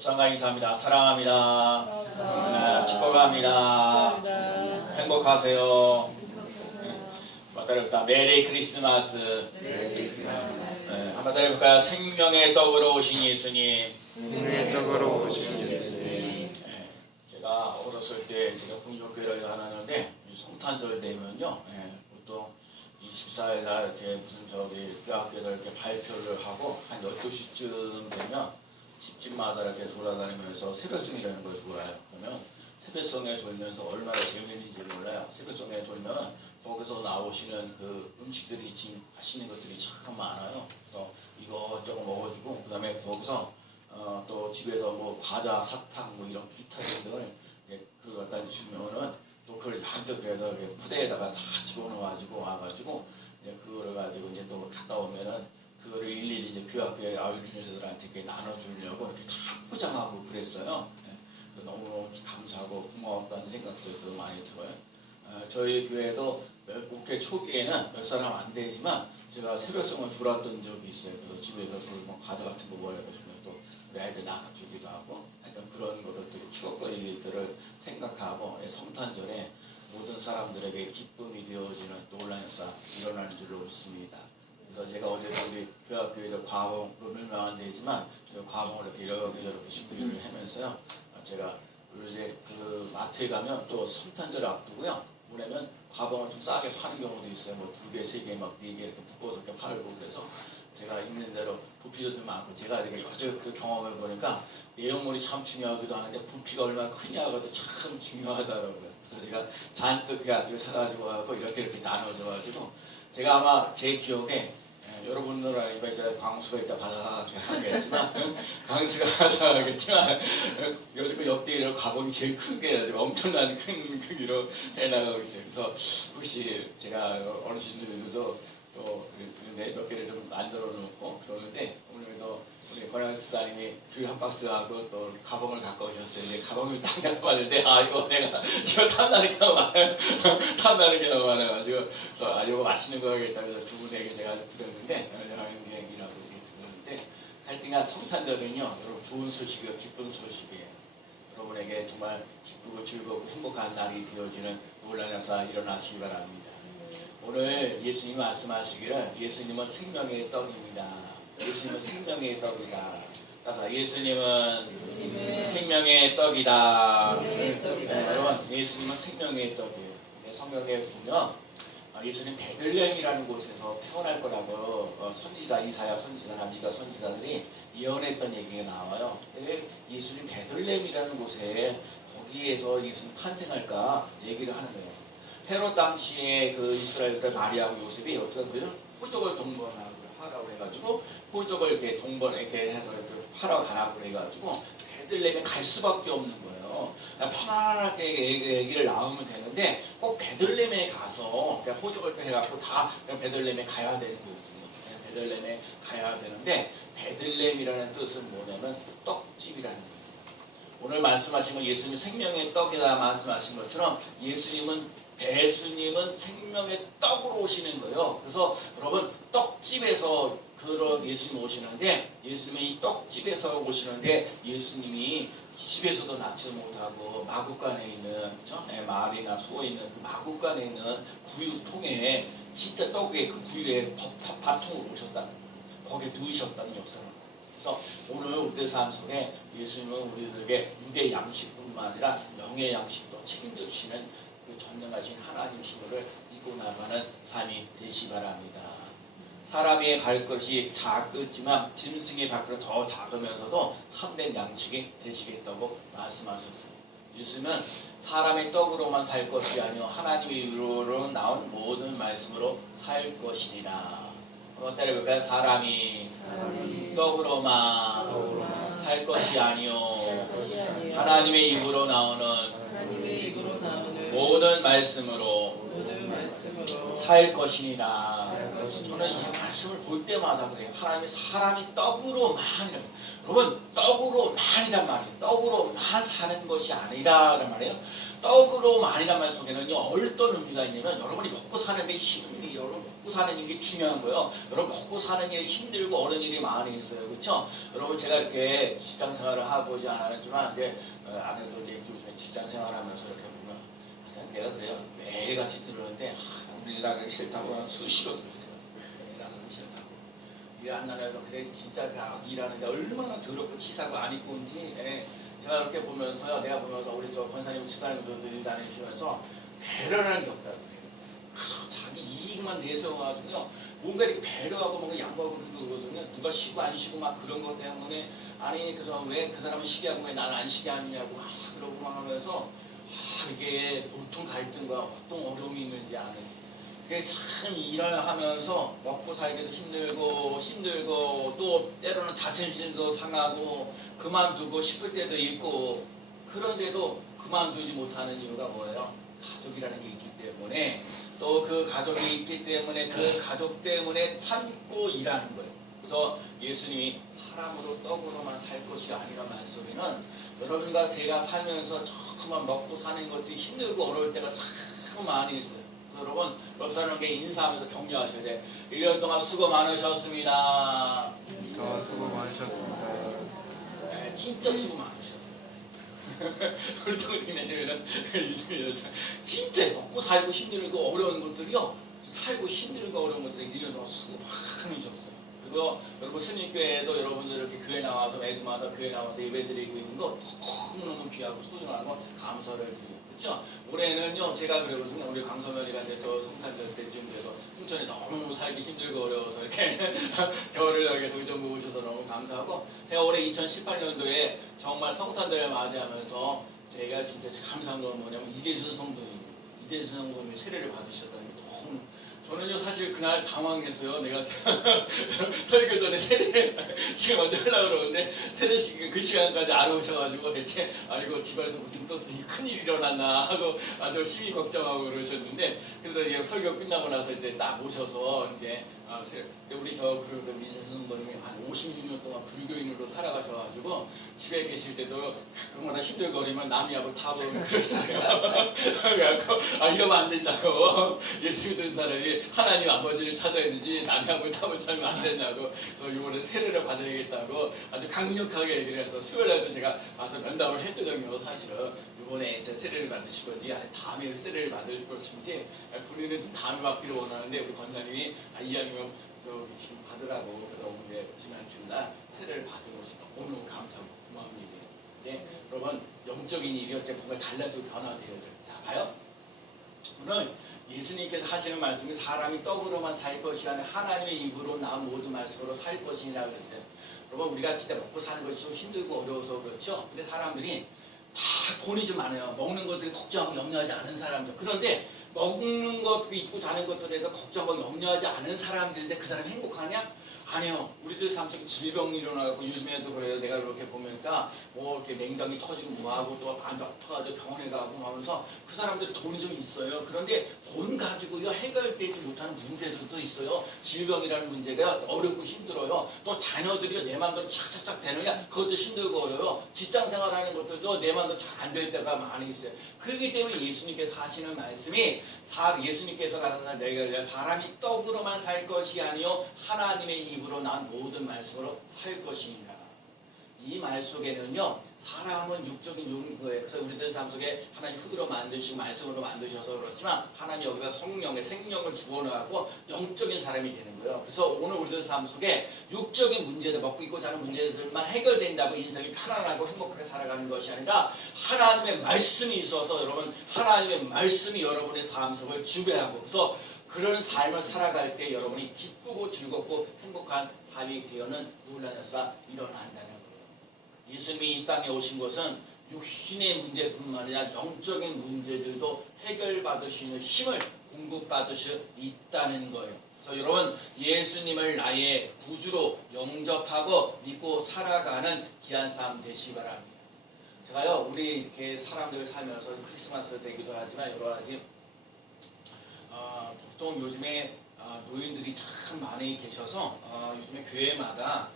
협상과 인사합니다. 사랑합니다. 축복합니다. 행복하세요. 맞다르다. 메리 크리스마스. 한번 따라해볼까요? 생명의 떡으로 오신 예수님. 생명의 떡으로 오신 예수님. 제가 어렸을 때 제가 공유교회를 다녔는데 성탄절 되면요, 보통 24일 날 이렇게 무슨 학교에서 이렇게 발표를 하고 한 12시쯤 되면 집집마다 이렇게 돌아다니면서 새벽송이라는 걸 돌아요. 그러면 새벽송에 돌면서 얼마나 재밌는지 몰라요. 새벽송에 돌면 거기서 나오시는 그 음식들이 지금 맛있는 것들이 참 많아요. 그래서 이것저것 먹어주고 그 다음에 거기서 또 집에서 뭐 과자, 사탕 뭐 이런 기타 등등을 그걸 갖다 주면은 또 그걸 한쪽 푸대에다가 다 집어넣어가지고 와가지고 그거를 가지고 이제 또 갔다 오면은 그거를 일일이 이제 교학교에 어린이들한테 나눠주려고 이렇게 다 포장하고 그랬어요. 너무 감사하고 고마웠다는 생각도 많이 들어요. 저희 교회도 목회 초기에는 몇 사람 안 되지만 제가 새벽송을 돌았던 적이 있어요. 그래서 집에서 뭐 과자 같은 거 먹어주면 또 우리 아이들 나눠주기도 하고 하여튼 그런 것들이 추억거리들을 생각하고 성탄절에 모든 사람들에게 기쁨이 되어지는 놀라운 역사 일어나는 줄로 믿습니다. 그래서 제가 어제도 우리 교학교에도 과봉을 안 되지만 과봉을 이렇게 준비를 하면서요. 제가 이제 그 마트에 가면 또 성탄절 앞두고요. 뭐냐면 과봉을 좀 싸게 파는 경우도 있어요. 뭐 2개, 3개, 막 4개 이렇게 묶어서 이렇게 팔고 그래서 제가 있는 대로 부피도 좀 많고 제가 이렇게 어제 그 경험을 보니까 내용물이 참 중요하기도 하는데 부피가 얼마나 크냐가도 참 중요하더라고요. 그래서 제가 잔뜩 가지고 사가지고 하고 이렇게 나눠줘가지고 제가 아마 제 기억에 여러분들은 이번에 제가 광수가 있다 받아가겠지만 광수가 받아가겠지만 요즘 역대로 가봉이 제일 크게 엄청난 큰 크기로 해나가고 있어요. 그래서 혹시 제가 어르신들도 또 몇 개를 좀 만들어 놓고 그러는데 오늘도 우리 권한수사님이 귤 한 박스하고 또 가봉을 갖고 오셨어요. 이제 가봉을 딱 갖고 왔는데 이거 내가 이거 탐나는 게 너무 많아요. 탐나는 게 너무 많아가지고 그래서 이거 맛있는 거 하겠다 그래서 두 분에게 제가 드렸는데 여행객이라고 드렸는데 하여튼간 성탄절은요 여러분 좋은 소식이요 기쁜 소식이에요. 여러분에게 정말 기쁘고 즐겁고 행복한 날이 되어지는 놀라운 역사 일어나시기 바랍니다. 오늘 예수님이 말씀하시기를 예수님은 생명의 떡입니다. 예수님은 생명의 떡이다. 따라 예수님은 생명의 떡이다. 여러분 예수님은 생명의 떡이에요. 성경에 보면 예수님 베들레헴이라는 곳에서 태어날 거라고 선지자 이사야 선지자나 미가 선지자들이 예언했던 얘기가 나와요. 예수님 베들레헴이라는 곳에 거기에서 예수님 탄생할까 얘기를 하는 거예요. 헤롯 당시에 그 이스라엘들 마리아하고 요셉이 어떤 거예요? 호적을 동번하라고 해가지고 호적을 이렇게 이렇게 하러 가라고 해가지고 베들레헴에 갈 수밖에 없는 거예요. 편안하게 얘기를 나오면 되는데 꼭 베들레헴에 가서 호적을 해갖고 다 베들레헴에 가야 되는 거거든요. 베들레헴에 가야 되는데 베들레헴이라는 뜻은 뭐냐면 떡집이라는 거예요. 오늘 말씀하신 건 예수님이 생명의 떡이다 말씀하신 것처럼 예수님은 생명의 떡으로 오시는 거예요. 그래서 여러분 떡집에서 그런 예수님 오시는데 예수님이 이 떡집에서 오시는데 예수님이 집에서도 낳지 못하고 마구간에 있는 그렇죠? 말이나 소에 있는 그 마구간에 있는 구유통에 진짜 떡에 그 구유에 밥통으로 오셨다는 거예요. 거기에 누우셨다는 역사를. 그래서 오늘 우리들 삶 속에 예수님은 우리들에게 육의 양식뿐만 아니라 영의 양식도 책임져 주시는 그 전능하신 하나님 신호를 믿고 나가는 삶이 되시 바랍니다. 사람의 발것이 작지만 짐승의 발걸음이 더 작으면서도 참된 양식이 되시겠다고 말씀하셨어요. 예수는 사람의 떡으로만 살 것이 아니요 하나님의 이로로 나온 모든 말씀으로 살 것이니라. 한번 따라해볼까요? 사람이 떡으로만 살 것이 아니요 하나님의 입으로 나오는 모든 말씀으로 살 것이니라. 저는 이 말씀을 볼 때마다 그래요. 하나님이 사람이 떡으로만이라고. 여러분 떡으로만이란 말이에요. 떡으로만 사는 것이 아니라란 말이에요. 떡으로만이란 말 속에는요 어떤 의미가 있냐면 여러분이 먹고 사는데 힘이 여러분 먹고 먹고 사는 게 중요한 거예요. 여러분 먹고 사는 게 힘들고 어려운 일이 많이 있어요. 그렇죠? 여러분 제가 이렇게 직장 생활을 하고지 않았지만 이제 아내도 이제 요즘에 직장 생활하면서 이렇게 보면 내가 그래요. 매일같이 들었는데 우리 일하기 싫다고 수시로 들어요. 일하는 거 싫다고. 일 안 나려도 그래 진짜 일하는 게 얼마나 더럽고 치사하고 안 입고 온지 제가 이렇게 보면서요. 내가 보면서 우리 저 권사님 지사님들 다니시면서 배려라는 게 없다고 해요. 그래서 자기 이익만 내세워가지고요. 뭔가 이렇게 배려하고 뭔가 양보하고 그러거든요. 누가 쉬고 안 쉬고 막 그런 것 때문에 아니 그래서 왜 그 사람은 쉬게 하고 왜 나는 안 쉬게 하느냐고 그러고 막 하면서 이게 보통 갈등과 어떤 어려움이 있는지 아는 그게 참 일을 하면서 먹고 살기도 힘들고 또 때로는 자존심도 상하고 그만두고 싶을 때도 있고 그런데도 그만두지 못하는 이유가 뭐예요? 가족이라는 게 있기 때문에 또 그 가족이 있기 때문에 그 가족 때문에 참고 일하는 거예요. 그래서 예수님이 사람으로 떡으로만 살 것이 아니라 말씀에는 여러분과 제가 살면서 조금만 먹고 사는 것이 힘들고 어려울 때가 참 많이 있어요. 여러분 옆 사람에게 인사하면서 격려하셔야 돼. 1년 동안 수고 많으셨습니다. 또한 수고 많으셨습니다. 네, 진짜 수고 많으셨어요. 우리 동생님은 진짜 먹고 살고 힘들고 어려운 것들이요. 살고 힘들고 어려운 것들이 1년 동안 수고 많이 줬어요. 그리고 여러분 스님교회에도 여러분들 이렇게 교회 나와서 매주마다 교회 나와서 예배드리고 있는 거 너무너무 귀하고 소중하고 감사를 드려요. 그렇죠? 올해는요 제가 그러거든요. 우리 강서면이가 이제 또 성탄절 때쯤 돼서 홍천에 너무너무 살기 힘들고 어려워서 이렇게 겨울을 여기서 의정부 오셔서 너무 감사하고 제가 올해 2018년도에 정말 성탄절을 맞이하면서 제가 진짜 감사한 건 뭐냐면 이재순 성도님 성도님이 세례를 받으셨다는 게 너무 저는요 사실 그날 당황했어요. 내가 설교 전에 세례 시간 먼저 하려고 그러는데 세례식 그 시간까지 안 오셔가지고 대체 이거 집안에서 무슨 또 큰일이 일어났나 하고 아주 심히 걱정하고 그러셨는데 그래서 이게 설교 끝나고 나서 이제 딱 오셔서 이제 우리 그래도 민선생님이 한 56년 동안 불교인으로 살아가셔가지고 집에 계실 때도 가끔마다 힘들거리면 남이 약을 타고 그러시네요. 그래갖고 이러면 안 된다고 예수 믿는 사람이 하나님 아버지를 찾아야 되지 남이 약을 타고 살면 안 된다고 그래서 이번에 세례를 받아야겠다고 아주 강력하게 얘기를 해서 수요일에도 제가 와서 면담을 했거든요. 사실은 이번에 제 세례를 받으시고 다음에 세례를 받을 것인지 본인은 좀 다음에 받기를 원하는데 우리 권사님이 이왕이면 지금 받으라고 그러고 지난 주날 세례를 받은 것이 너무 감사하고 고마운 일이에요. 네, 여러분 영적인 일이었지 뭔가 달라지고 변화되어져. 자 봐요. 오늘 예수님께서 하시는 말씀이 사람이 떡으로만 살 것이 아니라 하나님의 입으로 나온 모든 말씀으로 살 것이라 그랬어요. 여러분 우리가 진짜 먹고 사는 것이 좀 힘들고 어려워서 그렇죠. 근데 사람들이 다 돈이 좀 많아요. 먹는 것들이 걱정하고 염려하지 않은 사람들. 그런데 먹는 것들이 있고 자는 것들에 대해서 걱정하고 염려하지 않은 사람들인데 그 사람이 행복하냐? 아니요. 우리들 삶 속에 질병이 일어나고 요즘에도 그래요. 내가 이렇게 보니까 뭐 이렇게 냉장이 터지고 뭐하고 또 안 아파가지고 병원에 가고 하면서 그 사람들이 돈이 좀 있어요. 그런데 돈 가지고요 해결되지 못하는 문제들도 있어요. 질병이라는 문제가 어렵고 힘들어요. 또 자녀들이 내 마음대로 착착착 되느냐 그것도 힘들고 어려워요. 직장 생활하는 것들도 내 마음대로 잘 안 될 때가 많이 있어요. 그렇기 때문에 예수님께서 하시는 말씀이 예수님께서 가는 날 내가 사람이 떡으로만 살 것이 아니요 하나님의 입으로 난 모든 말씀으로 살 것이니라. 이 말 속에는요 사람은 육적인 용거예요. 그래서 우리들 삶 속에 하나님 흙으로 만드시고 말씀으로 만드셔서 그렇지만 하나님 여기다 성령의 생명을 집어넣고 영적인 사람이 되는 거예요. 그래서 오늘 우리들 삶 속에 육적인 문제들 먹고 입고 자는 문제들만 해결된다고 인생이 편안하고 행복하게 살아가는 것이 아니라 하나님의 말씀이 있어서 여러분 하나님의 말씀이 여러분의 삶 속을 지배하고 그래서 그런 삶을 살아갈 때 여러분이 기쁘고 즐겁고 행복한 삶이 되어는 놀라운 역사가 일어난다는 거예요. 예수님이 이 땅에 오신 것은 육신의 문제뿐만 아니라 영적인 문제들도 해결받을 수 있는 힘을 공급받을 수 있다는 거예요. 그래서 여러분 예수님을 나의 구주로 영접하고 믿고 살아가는 귀한 삶 되시기 바랍니다. 제가요 우리 이렇게 사람들 살면서 크리스마스 되기도 하지만 여러 가지 보통 요즘에 노인들이 참 많이 계셔서 요즘에 교회마다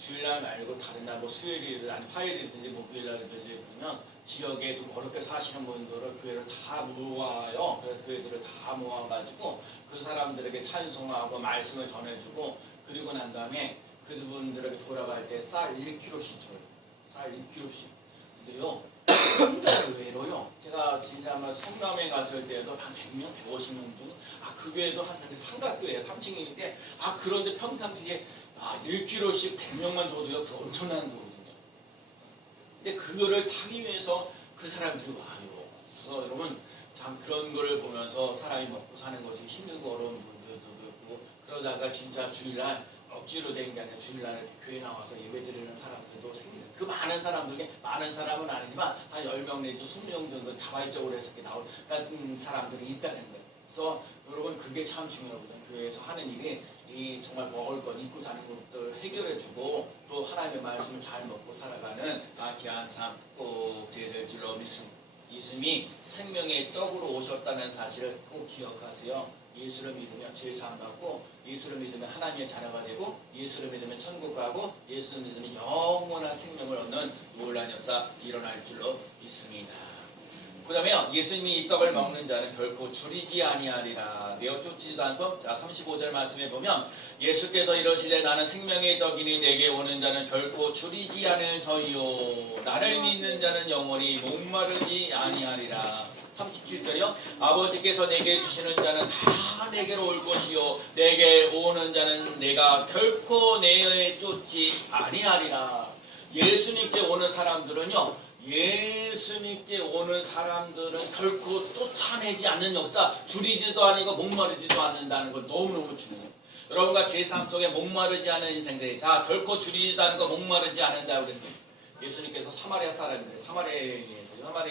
주일날 말고 다른 날 뭐 수요일이든 아니 화요일이든지 목요일날이든지 그러면 지역에 좀 어렵게 사시는 분들을 교회를 다 모아요. 그래서 교회들을 다 모아가지고 그 사람들에게 찬송하고 말씀을 전해주고 그리고 난 다음에 그분들에게 돌아갈 때 쌀 1kg씩 줘요. 쌀 1kg씩. 근데요, 의외로요. 제가 진짜 아마 성남에 갔을 때도 한 100명, 150명 정도. 그 교회도 한 사람이 상가교회예요. 3층인데 그런데 평상시에 1kg씩 100명만 줘도요. 그 엄청난 거거든요. 근데 그거를 타기 위해서 그 사람들이 와요. 그래서 여러분 참 그런 거를 보면서 사람이 먹고 사는 것이 힘들고 어려운 분들도 있고 그러다가 진짜 주일날 억지로 된 게 아니라 주일날 교회 나와서 예배드리는 사람들도 생기는 그 많은 사람들 중에 많은 사람은 아니지만 한 10명 내지 20명 정도 자발적으로 해서 이렇게 나올 사람들이 있다는 거예요. 그래서 여러분 그게 참 중요하거든요. 교회에서 하는 일이 이 정말 먹을 것, 입고 사는 것들 해결해주고 또 하나님의 말씀을 잘 먹고 살아가는 귀한 삶 꼭 되어야 될 줄로 믿습니다. 예수님이 생명의 떡으로 오셨다는 사실을 꼭 기억하세요. 예수를 믿으면 죄사함 받고 예수를 믿으면 하나님의 자녀가 되고 예수를 믿으면 천국 가고 예수를 믿으면 영원한 생명을 얻는 놀라운 역사 일어날 줄로 믿습니다. 그 다음에 예수님이 이 떡을 먹는 자는 결코 줄이지 아니하리라. 내어 쫓지도 않고 35절 말씀에 보면 예수께서 이러시되 나는 생명의 떡이니 내게 오는 자는 결코 줄이지 않을 터이요 나를 믿는 자는 영원히 목마르지 아니하리라. 37절이요. 아버지께서 내게 주시는 자는 다 내게로 올 것이요 내게 오는 자는 내가 결코 내에 쫓지 아니하리라. 예수님께 오는 사람들은요. 예수님께 오는 사람들은 결코 쫓아내지 않는 역사, 줄이지도 아니고 목마르지도 않는다는 거 너무너무 중요해요. 여러분과 제 삶 속에 목마르지 않은 인생들이 결코 줄이지도 않고 목마르지 않는다고 그랬어요. 예수님께서 사마리아 사람들, 사마리아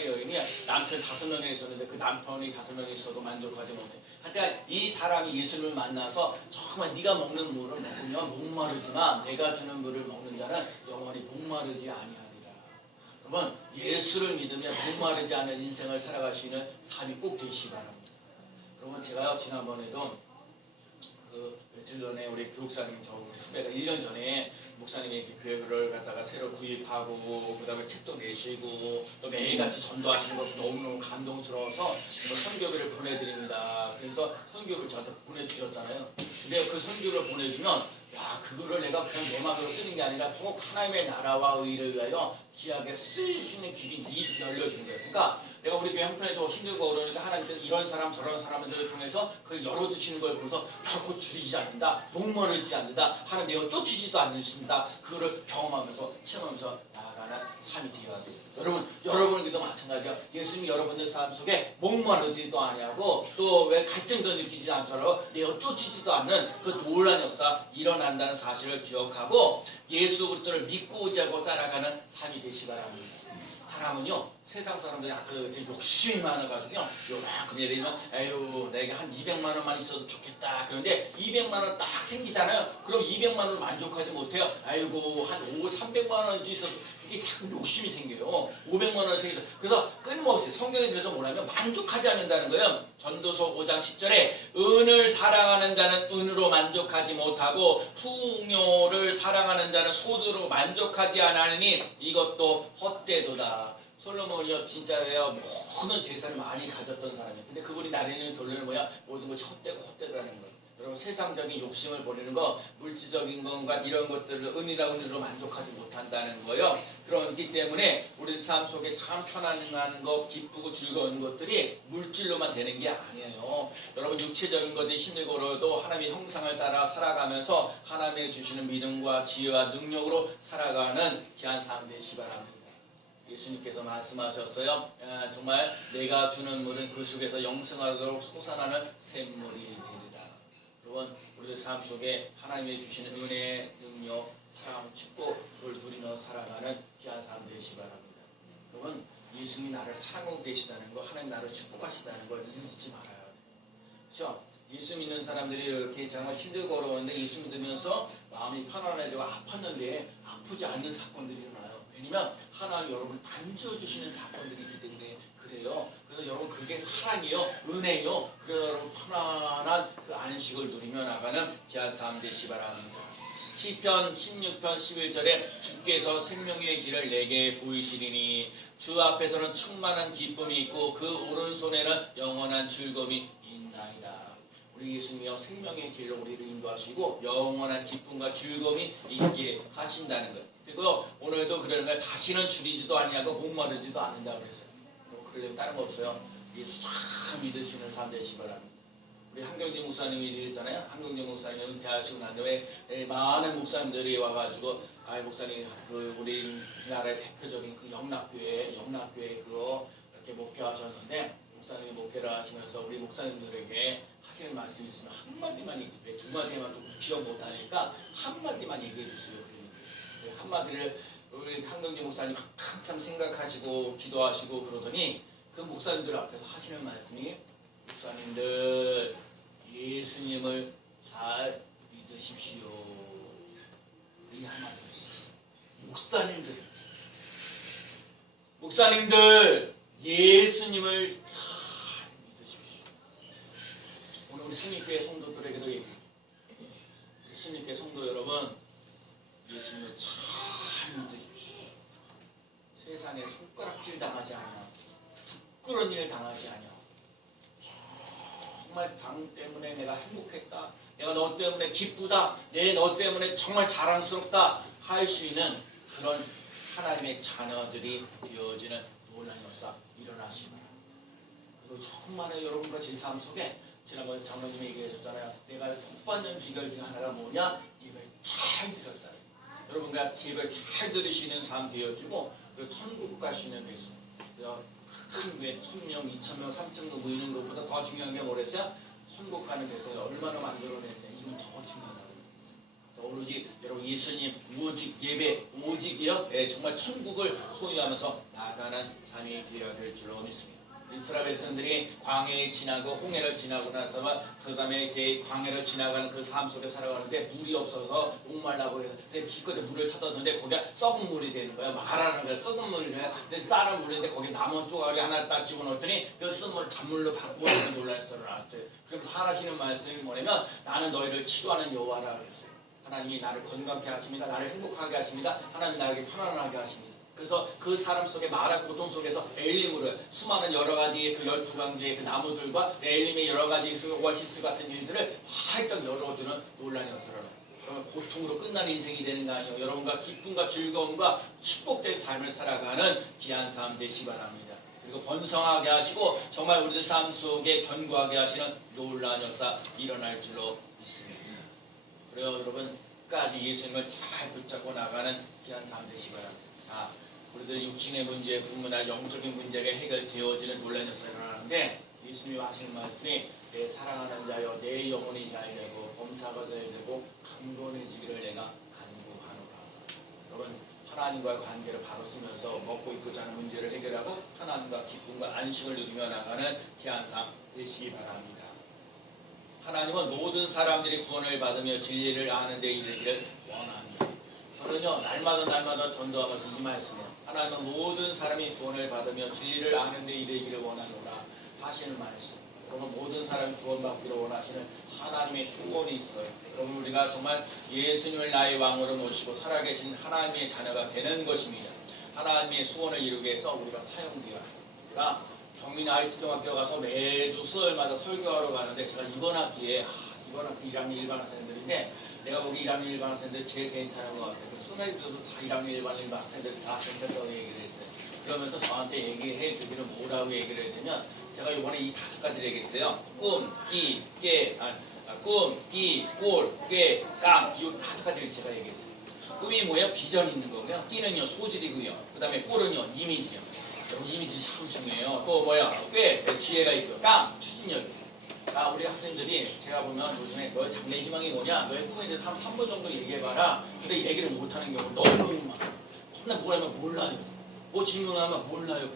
여인이 남편 5명이 있었는데 그 남편이 5명이 있어도 만족하지 못해. 하여튼 이 사람이 예수님을 만나서 정말 네가 먹는 물을 먹으면 목마르지만 내가 주는 물을 먹는 자는 영원히 목마르지 아니하리라. 여러분 예수를 믿으면 목마르지 않은 인생을 살아갈 수 있는 삶이 꼭 되시기 바랍니다. 여러분 제가요 지난번에도 며칠 전에 우리 교육사님 우리 후배가 1년 전에 목사님이 이렇게 교회를 갖다가 새로 구입하고 그 다음에 책도 내시고 또 매일같이 전도하시는 것도 너무너무 감동스러워서 선교비를 보내드립니다. 그래서 선교를 저한테 보내주셨잖아요. 근데 그 선교를 보내주면 그거를 내가 그냥 내 마음으로 쓰는 게 아니라 꼭 하나님의 나라와 의를 위하여 귀하게 쓸 수 있는 길이 열려지는 거예요. 그러니까 내가 우리 교회 형편에서 힘들고 어려우니까 하나님께서 이런 사람 저런 사람들을 통해서 그걸 열어주시는 걸 보면서 결코 줄이지 않는다, 목마르지 않는다, 하나님 내어 쫓이지도 않으신다. 그거를 경험하면서 체험하면서 나아가는 삶이 되어야 돼요. 여러분에게도 마찬가지야. 예수님이 여러분들 삶 속에 목마르지도 아니하고 또 왜 갈증도 느끼지 않더라도 내어 쫓이지도 않는 그 놀라운 역사 일어난다는 사실을 기억하고 예수 그리스도를 믿고 의지하고 따라가는 삶이 되시기 바랍니다. 사람은요 세상 사람들이 아까 욕심이 많아가지고요 요만큼 예를 들면 에휴 내가 한 200만 원만 있어도 좋겠다 그런데 200만 원 딱 생기잖아요. 그럼 200만 원을 만족하지 못해요. 아이고 한 300만 원이 있어도 이게 자꾸 욕심이 생겨요. 500만 원 생겨서 그래서 끊임없이 성경에 대해서 뭐냐면 만족하지 않는다는 거예요. 전도서 5장 10절에 은을 사랑하는 자는 은으로 만족하지 못하고 풍요를 사랑하는 자는 소득으로 만족하지 않으니 이것도 헛되도다. 솔로몬이요 진짜예요. 모든 재산을 많이 가졌던 사람이에요. 근데 그분이 나리는 결론은 뭐야? 모든 것이 헛되다는 거예요. 여러분 세상적인 욕심을 버리는 거, 물질적인 것과 이런 것들을 은으로 만족하지 못한다는 거예요. 그렇기 때문에 우리 삶 속에 참 편안한 것, 기쁘고 즐거운 것들이 물질로만 되는 게 아니에요. 여러분 육체적인 것들이 힘들고 어려도 하나님의 형상을 따라 살아가면서 하나님의 주시는 믿음과 지혜와 능력으로 살아가는 귀한 삶 되시기 바랍니다. 예수님께서 말씀하셨어요. 정말 내가 주는 물은 그 속에서 영생하도록 솟아나는 샘물이 되리라. 여러분 우리의 삶 속에 하나님이 주시는 은혜, 능력, 사랑, 축복을 누리며 살아가는 귀한 삶 되시기 바랍니다. 여러분 예수님이 나를 사랑하고 계시다는 거, 하나님 나를 축복하시다는 걸 잊지 말아야 돼요. 그렇죠? 예수 믿는 사람들이 이렇게 정말 힘들고 어려운데 예수 믿으면서 마음이 편안해지고 아팠는데 아프지 않는 사건들이 일어나요. 왜냐면 하나님 여러분을 만져주시는 사건들이 있기 때문에 그래요. 그래서 여러분 그게 사랑이요, 은혜요. 그래서 여러분 편안한 그 안식을 누리며 나가는 귀한 삶 되시기 바랍니다. 시편 16편 11절에 주께서 생명의 길을 내게 보이시리니 주 앞에서는 충만한 기쁨이 있고 그 오른손에는 영원한 즐거움이 있나이다. 우리 예수님이여 생명의 길을 우리를 인도하시고 영원한 기쁨과 즐거움이 있게 하신다는 것. 그리고 오늘도 그러는 거예요. 다시는 줄이지도 아니하고 목마르지도 않는다 그랬어요. 그러려면 다른 거 없어요. 예수 참 믿으시는 삶 되시기 바랍니다. 우리 한경재 목사님이 있잖아요. 한경재 목사님 은퇴하시고 난 후에 많은 목사님들이 와가지고 목사님 그 우리나라의 대표적인 그 영락교회 그거 이렇게 목회하셨는데 목사님이 목회를 하시면서 우리 목사님들에게 하시는 말씀이 있으면 한마디만 얘기해. 두 마디만 좀 기억 못하니까 한마디만 얘기해 주세요. 그러니까 한마디를 우리 한경재 목사님 한참 생각하시고 기도하시고 그러더니 그 목사님들 앞에서 하시는 말씀이 목사님들 예수님을 잘 믿으십시오. 이 한마디. 목사님들 예수님을 잘 믿으십시오. 오늘 우리 스님교회 성도들에게도 얘기해요. 스님교회 성도 여러분 예수님을 잘 믿으십시오. 세상에 손가락질 당하지 않아. 부끄러운 일 당하지 않아. 정말 당 때문에 내가 행복했다. 내가 너 때문에 기쁘다. 너 때문에 정말 자랑스럽다. 할 수 있는 그런 하나님의 자녀들이 되어지는 놀라운 역사 일어나시기 바랍니다. 그리고 정말 여러분과 제 삶 속에 지난번에 장로님이 얘기하셨잖아요. 내가 복 받는 비결 중에 하나가 뭐냐? 예배를 잘 드렸다. 여러분과 예배를 잘 들으시는 삶 되어지고 그리고 천국 갈 수 있는 데서 큰 1,000명, 2,000명, 3,000명 모이는 것보다 더 중요한 게 뭐랬어요? 천국 가는 데서 얼마나 만들어냈냐. 이건 더 중요하다고 그랬어요. 오로지 여러분 예수님 오직 예배 오직이요 정말 천국을 소유하면서 나가는 삶이 되어야 될 줄로 믿습니다. 이스라엘 백성들이 광해에 지나고 홍해를 지나고 나서 그 다음에 이제 광해를 지나가는 그 삶 속에 살아가는데 물이 없어서 목말라고 해서 기껏해 물을 찾았는데 거기가 썩은 물이 되는 거야. 말하는 거야. 썩은 물이 되는 거야. 근데 쌀은 물인데 거기 나무 쪼가리 하나 딱 집어넣었더니 그 쓴 물을 잔물로 바꾸어서 놀라서 나왔어요. 그래서 하시는 말씀이 뭐냐면 나는 너희를 치료하는 여호와라 그랬어요. 하나님이 나를 건강케 하십니다. 나를 행복하게 하십니다. 하나님 나에게 편안하게 하십니다. 그래서 그 사람 속에 말한 고통 속에서 엘림으로 수많은 여러 가지의 그 12강지의 그 나무들과 엘림의 여러 가지 오아시스 같은 일들을 활짝 열어주는 놀라운 역사를 그러면 고통으로 끝난 인생이 되는 거 아니에요. 여러분과 기쁨과 즐거움과 축복된 삶을 살아가는 귀한 삶 되시기 바랍니다. 그리고 번성하게 하시고 정말 우리들 삶 속에 견고하게 하시는 놀라운 역사 일어날 줄로 믿습니다. 그래요 여러분 끝까지 예수님을 잘 붙잡고 나가는 귀한 삶 되시기 바랍니다. 우리들 육신의 문제, 뿐만 영적인 문제가 해결되어지는 놀라운 역사가 일어나는데 예수님이 하시는 말씀이 내 사랑하는 자여 내 영혼이 잘 되고 범사가 잘 되고 강건해지기를 내가 간구하노라. 여러분 하나님과의 관계를 바로 쓰면서 먹고 입고 자는 문제를 해결하고 하나님과 기쁨과 안식을 누리며 나가는 귀한 삶 되시기 바랍니다. 하나님은 모든 사람들이 구원을 받으며 진리를 아는 데 이르기를 원합니다. 저는요 날마다 전도하면서 이 말씀이에요. 하나님은 모든 사람이 구원을 받으며 진리를 아는 데 이르기를 원하노라 하시는 말씀. 여러분 모든 사람이 구원받기를 원하시는 하나님의 소원이 있어요. 여러분 우리가 정말 예수님을 나의 왕으로 모시고 살아계신 하나님의 자녀가 되는 것입니다. 하나님의 소원을 이루기 위해서 우리가 사용되어야 합니다. 제가 경민 IT중학교 가서 매주 수요일마다 설교하러 가는데 제가 이번 학기에 1학년 일반 학생들인데 내가 보기 1학년 일반 학생들 제일 괜찮은 것 같아요. 선생님들도 다 1학년 일반 학생들 다 괜찮다고 얘기를 했어요. 그러면서 저한테 얘기해 주기를 뭐라고 얘기를 해야 되면 제가 이번에 이 5가지를 얘기했어요. 꿈, 끼, 깨, 꿈, 끼, 꼴, 깨, 깡. 이 5가지를 제가 얘기했어요. 꿈이 뭐예요? 비전 있는 거고요. 끼는요 소질이고요. 그 다음에 꼴은요 이미지요. 이미지 참 중요해요. 또 뭐야? 꽤 지혜가 있고요. 깡, 추진력이요. 우리 학생들이 제가 보면 요즘에 너의 장래 희망이 뭐냐? 너의 꿈에 대해서 한 3번 정도 얘기해봐라. 근데 얘기를 못하는 경우 너무 많아요. 겁나 뭐라면 몰라요. 뭐 질문하면 몰라요.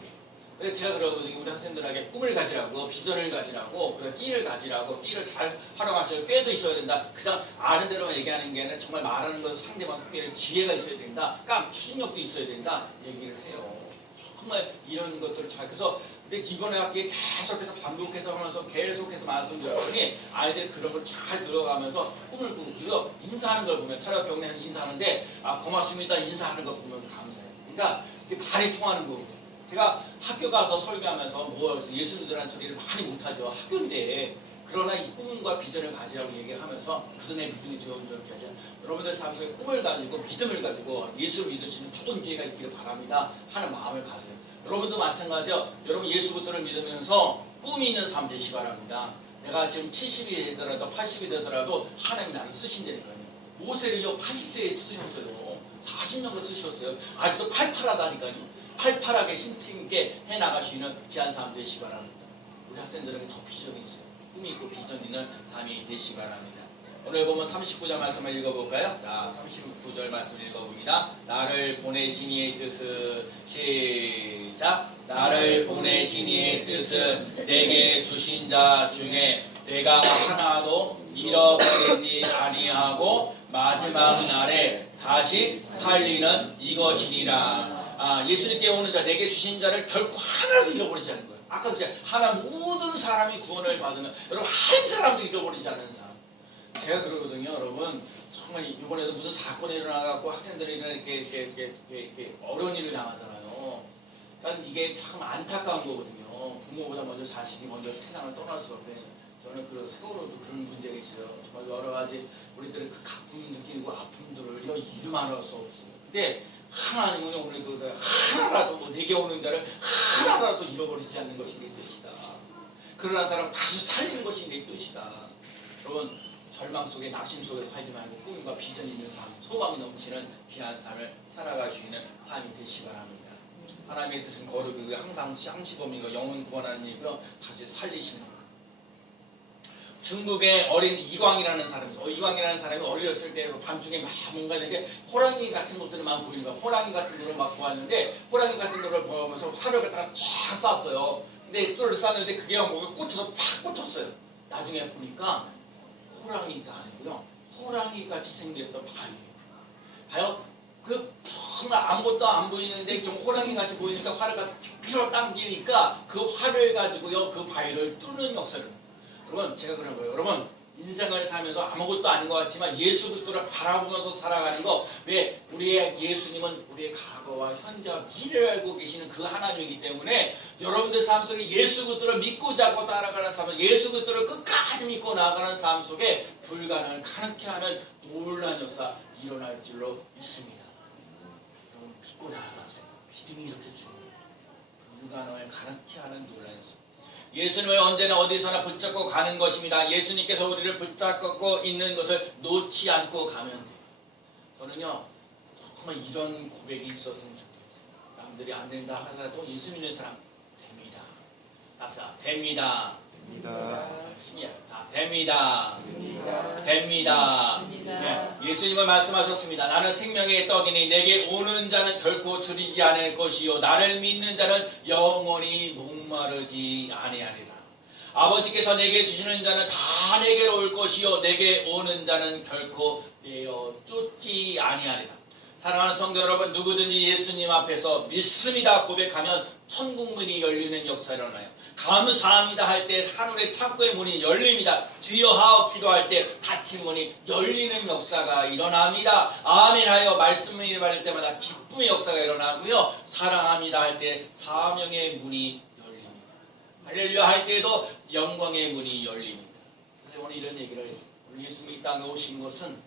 그래서 제가 그러거든요. 우리 학생들에게 꿈을 가지라고, 비전을 가지라고, 그리고 끼를 가지라고, 끼를 잘 활용하셔야 꾀도 있어야 된다. 그냥 아는 대로만 얘기하는 게 아니라 정말 말하는 것을 상대방 꾀를 지혜가 있어야 된다. 깡, 추진력도 있어야 된다. 얘기를 해요. 정말 이런 것들을 잘 그래서 근데 이번에 학기에 계속해서 반복해서 하면서 계속해서 말씀드렸더니 아이들이 그런 걸 잘 들어가면서 꿈을 꾸고 그래서 인사하는 걸 보면 차라리 경례한 인사하는데 고맙습니다 인사하는 걸 보면 감사해요. 그러니까 이게 말이 통하는 거거든요. 제가 학교 가서 설교하면서 뭐 예수님들한 소리를 많이 못하죠. 학교인데 그러나 이 꿈과 비전을 가지라고 얘기하면서 그don의 믿음이 좋은저렇게 하자. 여러분들 삶 속에 꿈을 가지고 믿음을 가지고 예수 믿으시는 좋은 기회가 있기를 바랍니다 하는 마음을 가져요. 여러분도 마찬가지요. 여러분 예수부터를 믿으면서 꿈이 있는 삶 되시기 바랍니다. 내가 지금 70이 되더라도 80이 되더라도 하나님 나를 쓰신다는 거예요. 모세를요 80세에 쓰셨어요. 40년을 쓰셨어요. 아직도 팔팔하다니까요. 팔팔하게 힘있게 해나갈 수 있는 귀한 삶 되시기 바랍니다. 우리 학생들에게 더 비전이 있어요. 꿈이 있고 비전 있는 삶이 되시기 바랍니다. 오늘 보면 39절 말씀을 읽어볼까요? 자, 39절 말씀 읽어봅니다. 나를 보내신 이의 뜻은 시작. 나를 보내신 이의 뜻은 내게 주신 자 중에 내가 하나도 잃어버리지 아니하고 마지막 날에 다시 살리는 이것이니라. 예수님께 오는 자 내게 주신 자를 결코 하나도 잃어버리지 않는 거예요. 아까도 제가 하나 모든 사람이 구원을 받으면 여러분 한 사람도 잃어버리지 않는 사람. 제가 그러거든요, 여러분. 정말 이번에도 무슨 사건이 일어나갖고 학생들이 이렇게 어려운 일을 당하잖아요. 그러니까 이게 참 안타까운 거거든요. 부모보다 먼저 자식이 먼저 세상을 떠날 수밖에. 저는 그 세월호도 그런 문제가 있어요. 정말 여러 가지 우리들은 그 가품 느끼고 아픔들을 이름 알 수 없어요. 근데 하나님은 오늘 그 하나라도 뭐 내게 오는 자를 하나라도 잃어버리지 않는 것이 내 뜻이다. 그러한 사람 다시 살리는 것이 내 뜻이다. 여러분 절망 속에 낙심 속에 살지 말고 꿈과 비전 있는 삶, 소망이 넘치는 귀한 삶을 살아갈 수 있는 삶이 되시기 바랍니다. 하나님의 뜻은 거룩이고 항상 상시범이고 영혼 구원하는 일이고 다시 살리시는 것. 중국의 어린 이광이라는 사람이 있어요. 이광이라는 사람이 어렸을 때 밤중에 막 뭔가 이렇게 호랑이 같은 것들이 막 보이는 거야. 호랑이 같은 거를 막 보았는데 호랑이 같은 거를 보면서 활을 갖다가 쫙 쐈어요. 근데 뚫을 쐈는데 그게 뭐가 꽂혀서 팍 꽂혔어요. 나중에 보니까 호랑이가 아니고요. 호랑이 같이 생겼던 바위예요. 봐요. 그 정말 아무것도 안 보이는데 좀 호랑이 같이 보이니까 활을 갖다 끌어 당기니까 그 활을 가지고요 그 바위를 뚫는 역사를. 여러분 제가 그런 거예요. 여러분 인생을 살면서 아무것도 아닌 것 같지만 예수 그리스도를 바라보면서 살아가는 거. 왜? 우리의 예수님은 우리의 과거와 현재와 미래를 알고 계시는 그 하나님이기 때문에 여러분들 삶 속에 예수 그리스도를 믿고자 고 따라가는 삶, 예수 그리스도를 끝까지 믿고 나아가는 삶 속에 불가능을 가능케 하는 놀라운 역사 일어날 줄로 믿습니다. 여러분 믿고 나아가세요. 믿음이 이렇게 중요해요. 불가능을 가능케 하는 놀라운 역사. 예수님을 언제나 어디서나 붙잡고 가는 것입니다. 예수님께서 우리를 붙잡고 있는 것을 놓지 않고 가면 돼요. 저는요 정말 이런 고백이 있었으면 좋겠어요. 남들이 안 된다 하더라도 예수 믿는 사람 됩니다. 답사 됩니다. 힘이야. 됩니다. 됩니다. 네, 예수님은 말씀하셨습니다. 나는 생명의 떡이니 내게 오는 자는 결코 줄이지 않을 것이요 나를 믿는 자는 영원히 목마르지 아니하리라. 아버지께서 내게 주시는 자는 다 내게로 올 것이요 내게 오는 자는 결코 내어 쫓지 아니하리라. 사랑하는 성도 여러분, 누구든지 예수님 앞에서 믿습니다 고백하면 천국 문이 열리는 역사가 일어나요. 감사합니다 할 때 하늘의 창고의 문이 열립니다. 주여 하오 기도할 때 닫힌 문이 열리는 역사가 일어납니다. 아멘 하여 말씀을 받을 때마다 기쁨의 역사가 일어나고요. 사랑합니다 할 때 사명의 문이 열립니다. 할렐루야 할 때에도 영광의 문이 열립니다. 그래서 오늘 이런 얘기를 했어요. 우리 예수님이 이 땅에 오신 것은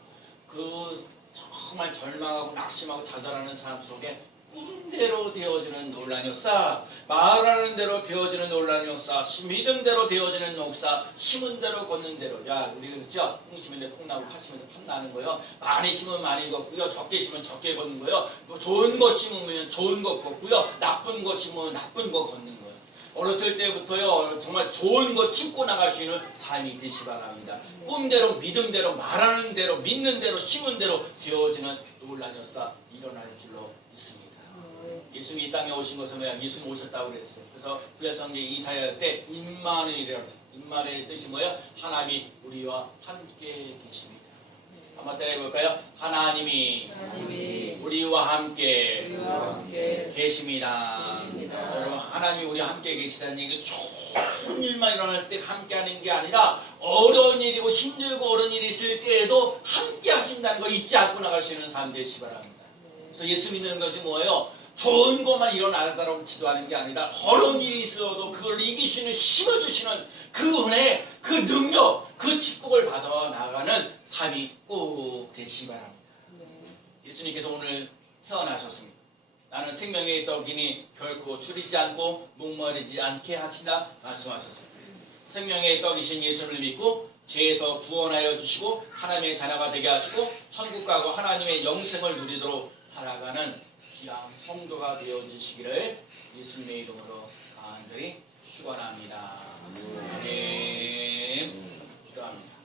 그 정말 절망하고 낙심하고 좌절하는 삶 속에 꿈대로 되어지는 놀라운 역사, 말하는 대로 되어지는 놀라운 역사, 믿음대로 되어지는 역사, 심은 대로 걷는 대로. 야, 우리가 그렇죠? 콩 심은 데 콩 나고 팥 심은 데 팥 나는 거예요. 많이 심으면 많이 걷고요. 적게 심으면 적게 걷는 거예요. 뭐 좋은 거 심으면 좋은 거 걷고요. 나쁜 거 심으면 나쁜 거 걷는 거예요. 어렸을 때부터요 정말 좋은 것 심고 나갈 수 있는 삶이 되시 바랍니다. 꿈대로 믿음대로 말하는 대로 믿는 대로 심은 대로 되어지는 놀라운 역사 일어날 줄로 믿습니다. 예수님이 이 땅에 오신 것은 뭐야? 예수님 오셨다고 그랬어요. 그래서 구약성경 이사야 때 임마누엘이라고 했어요. 임마누엘의 뜻이 뭐야? 하나님이 우리와 함께 계십니다. 한번 따라해볼까요? 하나님이 하나님이 우리와 함께 우리와 함께 계십니다. 계십니다. 여러분, 하나님이 우리와 함께 계시다는 얘기, 좋은 일만 일어날 때 함께 하는 게 아니라 어려운 일이고 힘들고 어려운 일이 있을 때에도 함께 하신다는 거 잊지 않고 나갈 수 있는 삶 되시기 바랍니다. 그래서 예수 믿는 것이 뭐예요? 좋은 것만 일어나다라고 기도하는 게 아니라 어려운 일이 있어도 그걸 이기시는 힘을 주시는 그 은혜, 그 능력, 그 축복을 받아 나가는 삶이 꼭 되시기 바랍니다. 예수님께서 오늘 태어나셨습니다. 나는 생명의 떡이니 결코 줄이지 않고 목마르지 않게 하시라 말씀하셨습니다. 생명의 떡이신 예수를 믿고 죄에서 구원하여 주시고 하나님의 자녀가 되게 하시고 천국 가고 하나님의 영생을 누리도록 살아가는 귀한 성도가 되어주시기를 예수님의 이름으로 간절히 축원합니다. 아멘. 기도합니다.